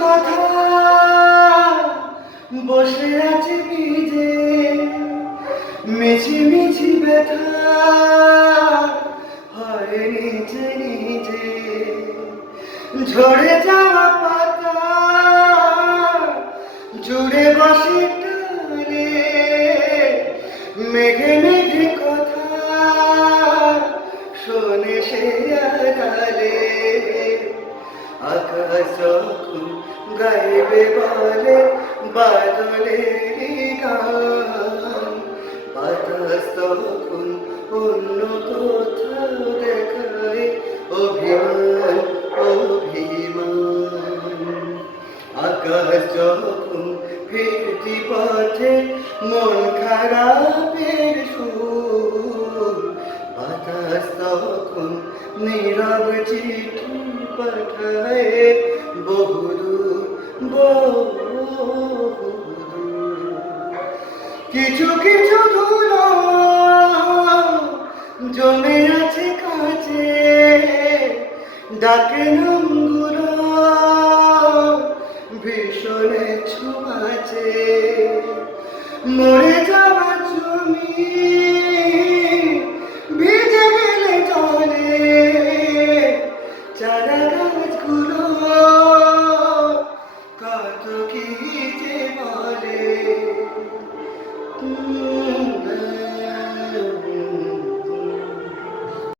কথা বসে আছে ভিজে, মিছিমিছি ব্যথা হয় নিচে নিচে। ঝরে যাওয়া পাতা জুড়ে বসে টানে, মেঘে মেঘে কথা শোনে সে আড়ালে। আকাশ যখন গাইবে বলে বাদলের গান, বাতাস তখন অন্য কোথাও দেখায় অভিমান অভিমান। আকাশ যখন ফিরতি পথে মন খারাপের সুর, বাতাস তখন নীরব চিঠি পাঠায় বহুদূর বহুদূর। কিছু কিছু ধুলো জমে আছে কাছে, ডাকে নামগুলো ভীষণে ছোঁয়াচে। মরে যাওয়া জমি